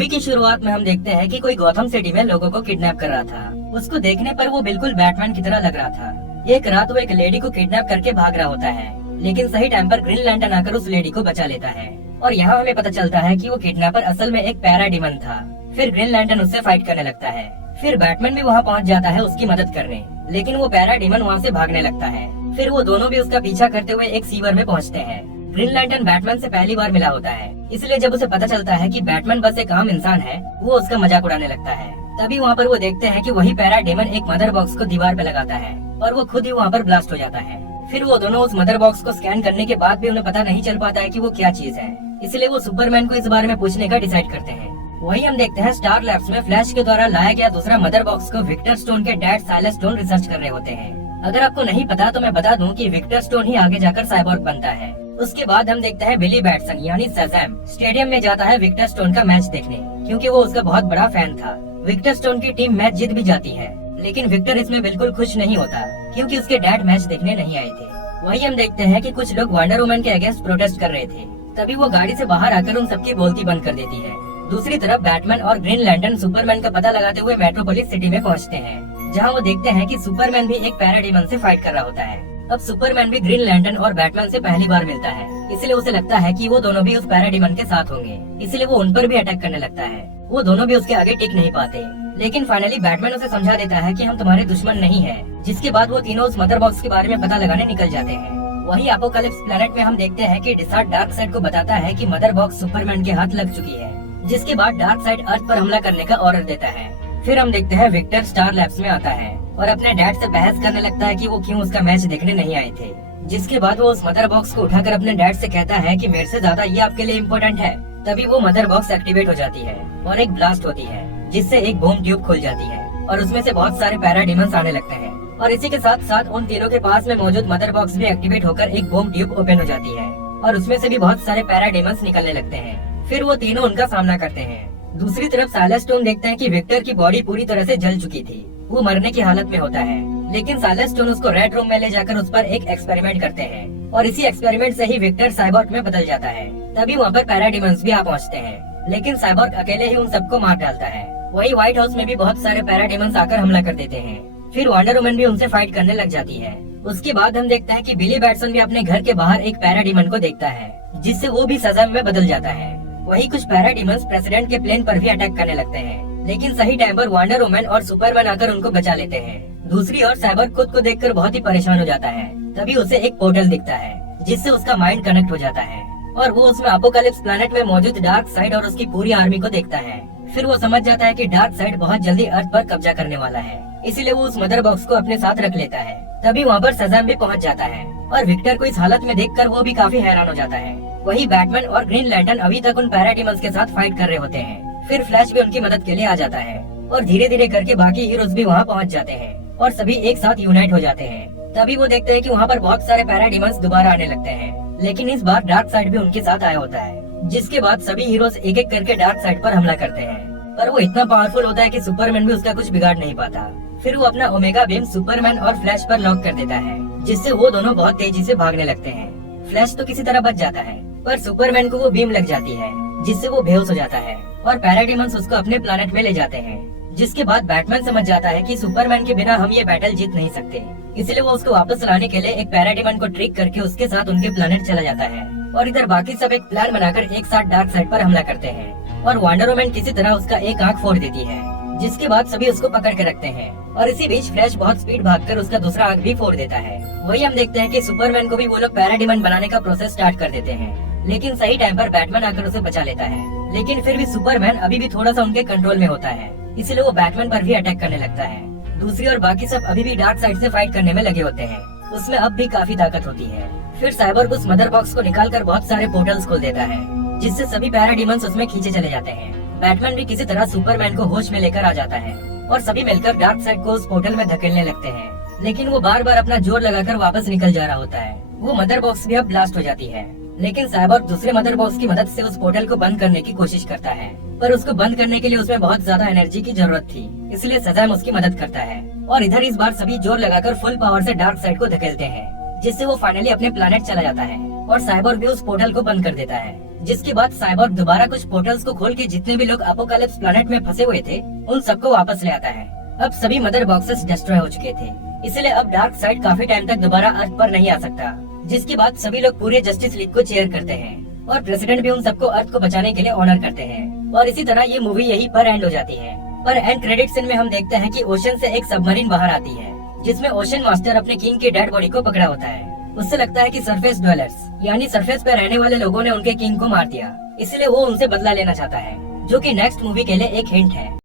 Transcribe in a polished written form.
Movie की शुरुआत में हम देखते हैं कि कोई गौथम सिटी में लोगों को किडनैप कर रहा था। उसको देखने पर वो बिल्कुल बैटमैन की तरह लग रहा था। एक रात वो एक लेडी को किडनैप करके भाग रहा होता है, लेकिन सही टाइम पर ग्रीन लैंटर्न आकर उस लेडी को बचा लेता है। और यहाँ हमें पता चलता है कि वो किडनैपर असल में एक पैराडीमन था। फिर ग्रीन लैंटर्न उससे फाइट करने लगता है। फिर बैटमैन भी वहाँ पहुँच जाता है उसकी मदद करने, लेकिन वो पैराडीमन वहाँ से भागने लगता है। फिर वो दोनों भी उसका पीछा करते हुए एक सीवर में पहुँचते हैं। ग्रीन लैंटर्न बैटमैन से पहली बार मिला होता है, इसलिए जब उसे पता चलता है कि बैटमैन बस एक आम इंसान है, वो उसका मजाक उड़ाने लगता है। तभी वहाँ पर वो देखते हैं कि वही पैराडीमन एक मदर बॉक्स को दीवार पे लगाता है और वो खुद ही वहाँ पर ब्लास्ट हो जाता है। फिर वो दोनों उस मदर बॉक्स को स्कैन करने के बाद भी उन्हें पता नहीं चल पाता है कि वो क्या चीज है, इसलिए वो सुपरमैन को इस बारे में पूछने का डिसाइड करते हैं। वही हम देखते हैं स्टार लैब्स में फ्लैश के द्वारा लाया गया दूसरा मदर बॉक्स को विक्टर स्टोन के डैड साइलस स्टोन रिसर्च कर रहे होते हैं। अगर आपको नहीं पता तो मैं बता दूं कि विक्टर स्टोन ही आगे जाकर साइबोर्ग बनता है। उसके बाद हम देखते हैं बिली बैटसन यानी शज़ैम स्टेडियम में जाता है विक्टर स्टोन का मैच देखने, क्योंकि वो उसका बहुत बड़ा फैन था। विक्टर स्टोन की टीम मैच जीत भी जाती है, लेकिन विक्टर इसमें बिल्कुल खुश नहीं होता, क्योंकि उसके डैड मैच देखने नहीं आए थे। वही हम देखते हैं कि कुछ लोग वंडर वुमन के अगेंस्ट प्रोटेस्ट कर रहे थे। तभी वो गाड़ी से बाहर आकर उन सबकी बोलती बंद कर देती है। दूसरी तरफ बैटमैन और ग्रीन लैंटर्न सुपरमैन का पता लगाते हुए मेट्रोपोलिस सिटी में पहुंचते हैं, जहां वो देखते हैं कि सुपरमैन भी एक पैराडीमन से फाइट कर रहा होता है। अब सुपरमैन भी ग्रीन लैंटर्न और बैटमैन से पहली बार मिलता है, इसलिए उसे लगता है कि वो दोनों भी उस पैराडीमन के साथ होंगे, इसलिए वो उन पर भी अटैक करने लगता है। वो दोनों भी उसके आगे टिक नहीं पाते, लेकिन फाइनली बैटमैन उसे समझा देता है कि हम तुम्हारे दुश्मन नहीं है, जिसके बाद वो तीनों उस मदर बॉक्स के बारे में पता लगाने निकल जाते हैं। वही अपोकलिप्स प्लेनेट में हम देखते हैं कि डिसार्ड डार्कसाइड को बताता है कि मदर बॉक्स सुपरमैन के हाथ लग चुकी है, जिसके बाद डार्कसाइड अर्थ पर हमला करने का ऑर्डर देता है। फिर हम देखते हैं विक्टर स्टार लैब्स में आता है और अपने डैड से बहस करने लगता है कि वो क्यों उसका मैच देखने नहीं आए थे, जिसके बाद वो उस मदर बॉक्स को उठाकर अपने डैड से कहता है कि मेरे से ज्यादा ये आपके लिए इम्पोर्टेंट है। तभी वो मदर बॉक्स एक्टिवेट हो जाती है और एक ब्लास्ट होती है, जिससे एक बूम ट्यूब खुल जाती है और उसमें से बहुत सारे पैराडीमंस आने लगते हैं। और इसी के साथ साथ उन तीनों के पास में मौजूद मदर बॉक्स भी एक्टिवेट होकर एक बूम ट्यूब ओपन हो जाती है और उसमें से भी बहुत सारे पैराडीमंस निकलने लगते हैं। फिर वो तीनों उनका सामना करते हैं। दूसरी तरफ साइलस स्टोन देखते हैं कि विक्टर की बॉडी पूरी तरह से जल चुकी थी, वो मरने की हालत में होता है, लेकिन साइलस स्टोन उसको रेड रूम में ले जाकर उस पर एक एक्सपेरिमेंट करते हैं और इसी एक्सपेरिमेंट से ही विक्टर साइबोर्ग में बदल जाता है। तभी वहाँ पर पैराडीमंस भी आ पहुँचते हैं, लेकिन साइबोर्ग अकेले ही उन सबको मार डालता है। वही व्हाइट हाउस में भी बहुत सारे पैराडीमंस आकर हमला कर देते हैं। फिर वंडर वुमन भी उनसे फाइट करने लग जाती है। उसके बाद हम देखते हैं कि बिली बैटसन भी अपने घर के बाहर एक पैराडीमन को देखता है, जिससे वो भी शज़ैम में बदल जाता है। वही कुछ पैराडीमंस प्रेसिडेंट के प्लेन पर भी अटैक करने लगते हैं, लेकिन सही टाइम पर वंडर वुमन और सुपरमैन आकर उनको बचा लेते हैं। दूसरी ओर साइबोर्ग खुद को देखकर बहुत ही परेशान हो जाता है। तभी उसे एक पोर्टल दिखता है, जिससे उसका माइंड कनेक्ट हो जाता है और वो उसमें अपोकलिप्स प्लैनेट में मौजूद डार्कसाइड और उसकी पूरी आर्मी को देखता है। फिर वो समझ जाता है कि डार्कसाइड बहुत जल्दी अर्थ पर कब्जा करने वाला है, इसीलिए वो उस मदर बॉक्स को अपने साथ रख लेता है। तभी वहाँ पर शज़ैम भी पहुँच जाता है और विक्टर को इस हालत में देखकर वो भी काफी हैरान हो जाता है। वही बैटमैन और ग्रीन लैंटर्न अभी तक उन पैराडीमंस के साथ फाइट कर रहे होते हैं। फिर फ्लैश भी उनकी मदद के लिए आ जाता है और धीरे धीरे करके बाकी हीरोज भी वहाँ पहुँच जाते हैं और सभी एक साथ यूनाइट हो जाते हैं। तभी वो देखते हैं कि वहाँ पर बहुत सारे पैराडीमंस दोबारा आने लगते हैं, लेकिन इस बार डार्कसाइड भी उनके साथ आया होता है, जिसके बाद सभी हीरोज एक एक करके डार्कसाइड पर हमला करते हैं। पर वो इतना पावरफुल होता है कि सुपरमैन भी उसका कुछ बिगाड़ नहीं पाता। फिर वो अपना ओमेगा बीम सुपरमैन और फ्लैश पर लॉक कर देता है, जिससे वो दोनों बहुत तेजी से भागने लगते हैं। फ्लैश तो किसी तरह बच जाता है, पर सुपरमैन को वो बीम लग जाती है, जिससे वो बेहोश हो जाता है और पैराडीमंस उसको अपने प्लैनेट में ले जाते हैं। जिसके बाद बैटमैन समझ जाता है कि सुपरमैन के बिना हम ये बैटल जीत नहीं सकते, इसलिए वो उसको वापस लाने के लिए एक पैराडीमन को ट्रिक करके उसके साथ उनके प्लैनेट चला जाता है। और इधर बाकी सब एक प्लान बनाकर एक साथ डार्कसाइड पर हमला करते हैं और वंडर वुमन किसी तरह उसका एक आंख फोड़ देती है, जिसके बाद सभी उसको पकड़ के रखते हैं और इसी बीच फ्लैश बहुत स्पीड भागकर उसका दूसरा आंख भी फोड़ देता है। वही हम देखते हैं कि सुपरमैन को भी वो लोग पैराडीमन बनाने का प्रोसेस स्टार्ट कर देते हैं, लेकिन सही टाइम पर बैटमैन आकर उसे बचा लेता है। लेकिन फिर भी सुपरमैन अभी भी थोड़ा सा उनके कंट्रोल में होता है, इसलिए वो बैटमैन पर भी अटैक करने लगता है। दूसरी ओर बाकी सब अभी भी डार्कसाइड से फाइट करने में लगे होते हैं, उसमें अब भी काफी ताकत होती है। फिर साइबोर्ग उस मदर बॉक्स को निकालकर बहुत सारे पोर्टल्स खोल देता है, जिससे सभी पैराडीमंस उसमें खींचे चले जाते हैं। बैटमैन भी किसी तरह सुपरमैन को होश में लेकर आ जाता है और सभी मिलकर डार्कसाइड को उस पोर्टल में धकेलने लगते हैं, लेकिन वो बार बार अपना जोर लगाकर वापस निकल जा रहा होता है। वो मदर बॉक्स भी अब ब्लास्ट हो जाती है, लेकिन साइबोर्ग दूसरे मदर बॉक्स की मदद से उस पोर्टल को बंद करने की कोशिश करता है, पर उसको बंद करने के लिए उसमें बहुत ज्यादा एनर्जी की जरूरत थी, इसलिए शज़ैम उसकी मदद करता है। और इधर इस बार सभी जोर लगाकर फुल पावर से डार्कसाइड को धकेलते हैं, जिससे वो फाइनली अपने प्लैनेट चला जाता है और साइबोर्ग भी उस पोर्टल को बंद कर देता है। जिसके बाद साइबोर्ग दोबारा कुछ पोर्टल्स को खोल के जितने भी लोग अपोकैलिप्स प्लैनेट में फंसे हुए थे उन सबको वापस ले आता है। अब सभी मदर बॉक्सेस डिस्ट्रॉय हो चुके थे, इसलिए अब डार्क साइड काफी टाइम तक दोबारा अर्थ पर नहीं आ सकता। जिसके बाद सभी लोग पूरे जस्टिस लीग को चेयर करते हैं और प्रेसिडेंट भी उन सबको अर्थ को बचाने के लिए ऑनर करते हैं। और इसी तरह ये मूवी यहीं पर एंड हो जाती है। पर एंड क्रेडिट सीन में हम देखते हैं कि ओशन से एक सबमरीन बाहर आती है जिसमें ओशन मास्टर अपने किंग की डेड बॉडी को पकड़ा होता है। उससे लगता है कि सरफेस ड्वेलर्स यानी सरफेस पे रहने वाले लोगों ने उनके किंग को मार दिया, इसलिए वो उनसे बदला लेना चाहता है, जो कि नेक्स्ट मूवी के लिए एक हिंट है।